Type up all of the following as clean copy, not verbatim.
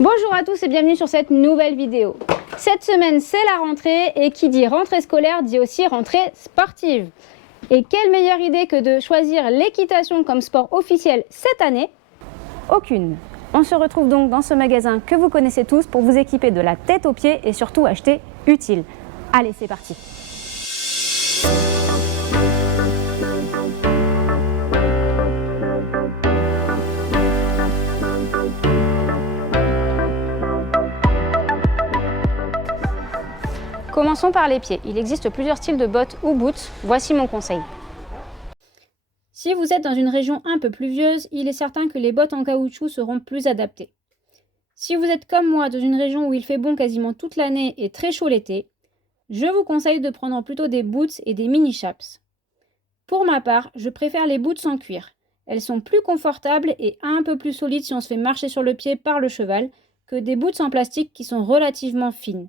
Bonjour à tous et bienvenue sur cette nouvelle vidéo. Cette semaine, c'est la rentrée et qui dit rentrée scolaire dit aussi rentrée sportive. Et quelle meilleure idée que de choisir l'équitation comme sport officiel cette année? Aucune. On se retrouve donc dans ce magasin que vous connaissez tous pour vous équiper de la tête aux pieds et surtout acheter utile. Allez, c'est parti! Commençons par les pieds. Il existe plusieurs styles de bottes ou boots. Voici mon conseil. Si vous êtes dans une région un peu pluvieuse, il est certain que les bottes en caoutchouc seront plus adaptées. Si vous êtes comme moi dans une région où il fait bon quasiment toute l'année et très chaud l'été, je vous conseille de prendre plutôt des boots et des mini chaps. Pour ma part, je préfère les boots en cuir. Elles sont plus confortables et un peu plus solides si on se fait marcher sur le pied par le cheval que des boots en plastique qui sont relativement fines.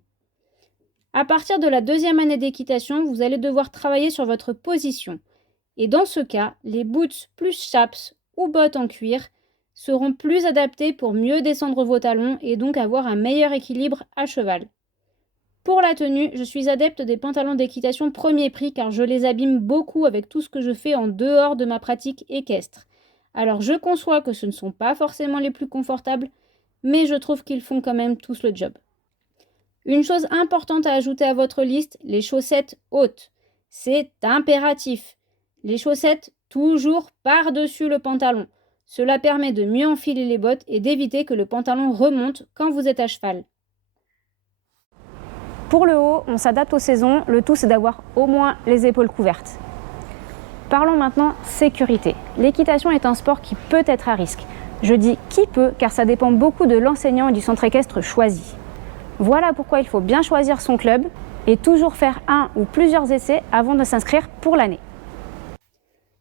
À partir de la deuxième année d'équitation, vous allez devoir travailler sur votre position. Et dans ce cas, les boots plus chaps ou bottes en cuir seront plus adaptés pour mieux descendre vos talons et donc avoir un meilleur équilibre à cheval. Pour la tenue, je suis adepte des pantalons d'équitation premier prix car je les abîme beaucoup avec tout ce que je fais en dehors de ma pratique équestre. Alors je conçois que ce ne sont pas forcément les plus confortables, mais je trouve qu'ils font quand même tous le job. Une chose importante à ajouter à votre liste, les chaussettes hautes. C'est impératif. Les chaussettes toujours par-dessus le pantalon. Cela permet de mieux enfiler les bottes et d'éviter que le pantalon remonte quand vous êtes à cheval. Pour le haut, on s'adapte aux saisons, le tout c'est d'avoir au moins les épaules couvertes. Parlons maintenant sécurité. L'équitation est un sport qui peut être à risque. Je dis qui peut car ça dépend beaucoup de l'enseignant et du centre équestre choisi. Voilà pourquoi il faut bien choisir son club et toujours faire un ou plusieurs essais avant de s'inscrire pour l'année.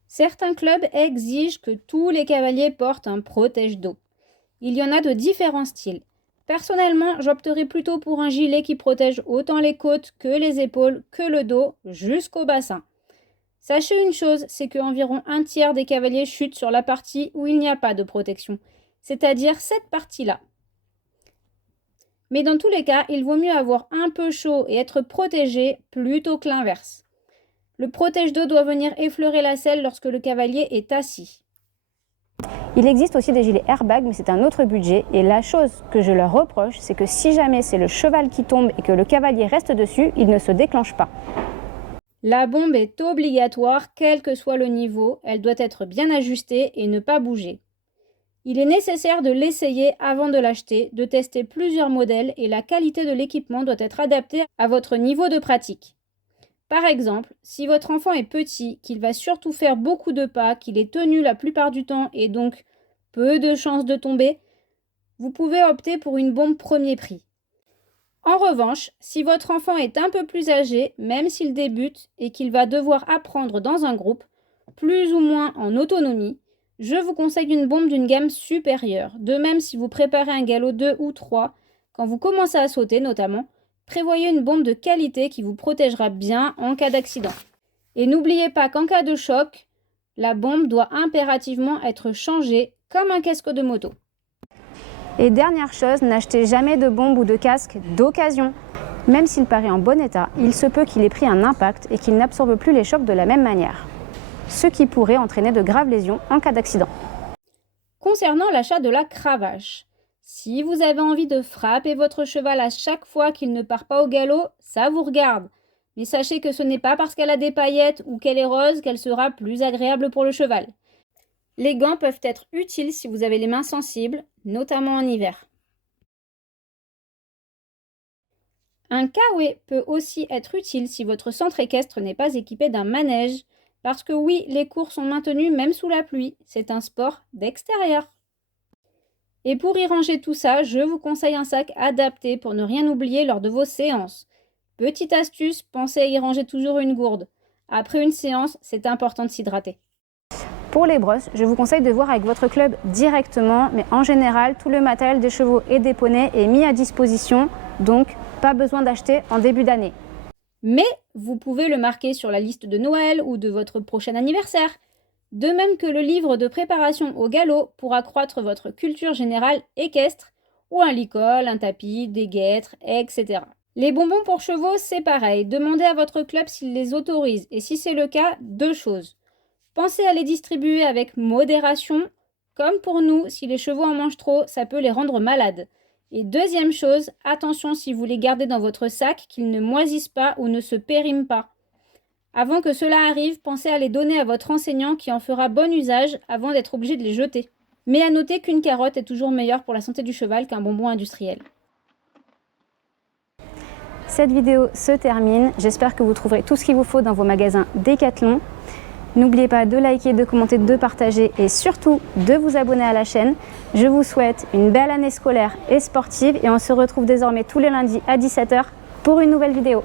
Certains clubs exigent que tous les cavaliers portent un protège-dos. Il y en a de différents styles. Personnellement, j'opterai plutôt pour un gilet qui protège autant les côtes que les épaules, que le dos, jusqu'au bassin. Sachez une chose, c'est qu'environ un tiers des cavaliers chutent sur la partie où il n'y a pas de protection, c'est-à-dire cette partie-là. Mais dans tous les cas, il vaut mieux avoir un peu chaud et être protégé plutôt que l'inverse. Le protège-dos doit venir effleurer la selle lorsque le cavalier est assis. Il existe aussi des gilets airbag, mais c'est un autre budget. Et la chose que je leur reproche, c'est que si jamais c'est le cheval qui tombe et que le cavalier reste dessus, il ne se déclenche pas. La bombe est obligatoire, quel que soit le niveau. Elle doit être bien ajustée et ne pas bouger. Il est nécessaire de l'essayer avant de l'acheter, de tester plusieurs modèles et la qualité de l'équipement doit être adaptée à votre niveau de pratique. Par exemple, si votre enfant est petit, qu'il va surtout faire beaucoup de pas, qu'il est tenu la plupart du temps et donc peu de chances de tomber, vous pouvez opter pour une bombe premier prix. En revanche, si votre enfant est un peu plus âgé, même s'il débute et qu'il va devoir apprendre dans un groupe, plus ou moins en autonomie, je vous conseille une bombe d'une gamme supérieure. De même, si vous préparez un galop 2 ou 3, quand vous commencez à sauter notamment, prévoyez une bombe de qualité qui vous protégera bien en cas d'accident. Et n'oubliez pas qu'en cas de choc, la bombe doit impérativement être changée comme un casque de moto. Et dernière chose, n'achetez jamais de bombe ou de casque d'occasion. Même s'il paraît en bon état, il se peut qu'il ait pris un impact et qu'il n'absorbe plus les chocs de la même manière, ce qui pourrait entraîner de graves lésions en cas d'accident. Concernant l'achat de la cravache, si vous avez envie de frapper votre cheval à chaque fois qu'il ne part pas au galop, ça vous regarde. Mais sachez que ce n'est pas parce qu'elle a des paillettes ou qu'elle est rose qu'elle sera plus agréable pour le cheval. Les gants peuvent être utiles si vous avez les mains sensibles, notamment en hiver. Un kawaii peut aussi être utile si votre centre équestre n'est pas équipé d'un manège. Parce que oui, les cours sont maintenus même sous la pluie, c'est un sport d'extérieur. Et pour y ranger tout ça, je vous conseille un sac adapté pour ne rien oublier lors de vos séances. Petite astuce, pensez à y ranger toujours une gourde. Après une séance, c'est important de s'hydrater. Pour les brosses, je vous conseille de voir avec votre club directement, mais en général, tout le matériel des chevaux et des poneys est mis à disposition, donc pas besoin d'acheter en début d'année. Mais vous pouvez le marquer sur la liste de Noël ou de votre prochain anniversaire. De même que le livre de préparation au galop pour accroître votre culture générale équestre ou un licol, un tapis, des guêtres, etc. Les bonbons pour chevaux, c'est pareil. Demandez à votre club s'il les autorise. Et si c'est le cas, 2 choses. Pensez à les distribuer avec modération. Comme pour nous, si les chevaux en mangent trop, ça peut les rendre malades. Et deuxième chose, attention si vous les gardez dans votre sac, qu'ils ne moisissent pas ou ne se périment pas. Avant que cela arrive, pensez à les donner à votre enseignant qui en fera bon usage avant d'être obligé de les jeter. Mais à noter qu'une carotte est toujours meilleure pour la santé du cheval qu'un bonbon industriel. Cette vidéo se termine. J'espère que vous trouverez tout ce qu'il vous faut dans vos magasins Decathlon. N'oubliez pas de liker, de commenter, de partager et surtout de vous abonner à la chaîne. Je vous souhaite une belle année scolaire et sportive et on se retrouve désormais tous les lundis à 17 h pour une nouvelle vidéo.